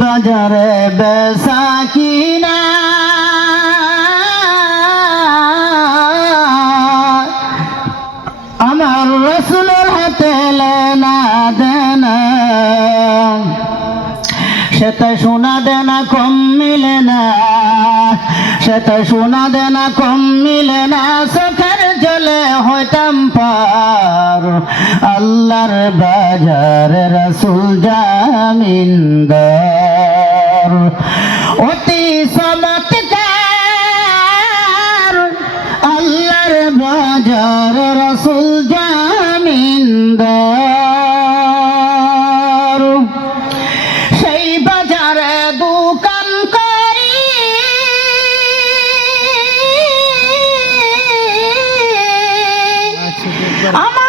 বাজারে বেচা কিনা আমার রাসূলের হাতে লেনা দেনা সেটা সোনা দেনা কম মিলে না সেটা সোনা দেনা কম মিলে না চোখের জলে হইতাম পার আল্লাহর বাজারে রাসূল জামিনদার অতি চমৎকার আল্লাহর বাজারে রাসূল জামিনদার সেই বাজারে দোকান করি আমার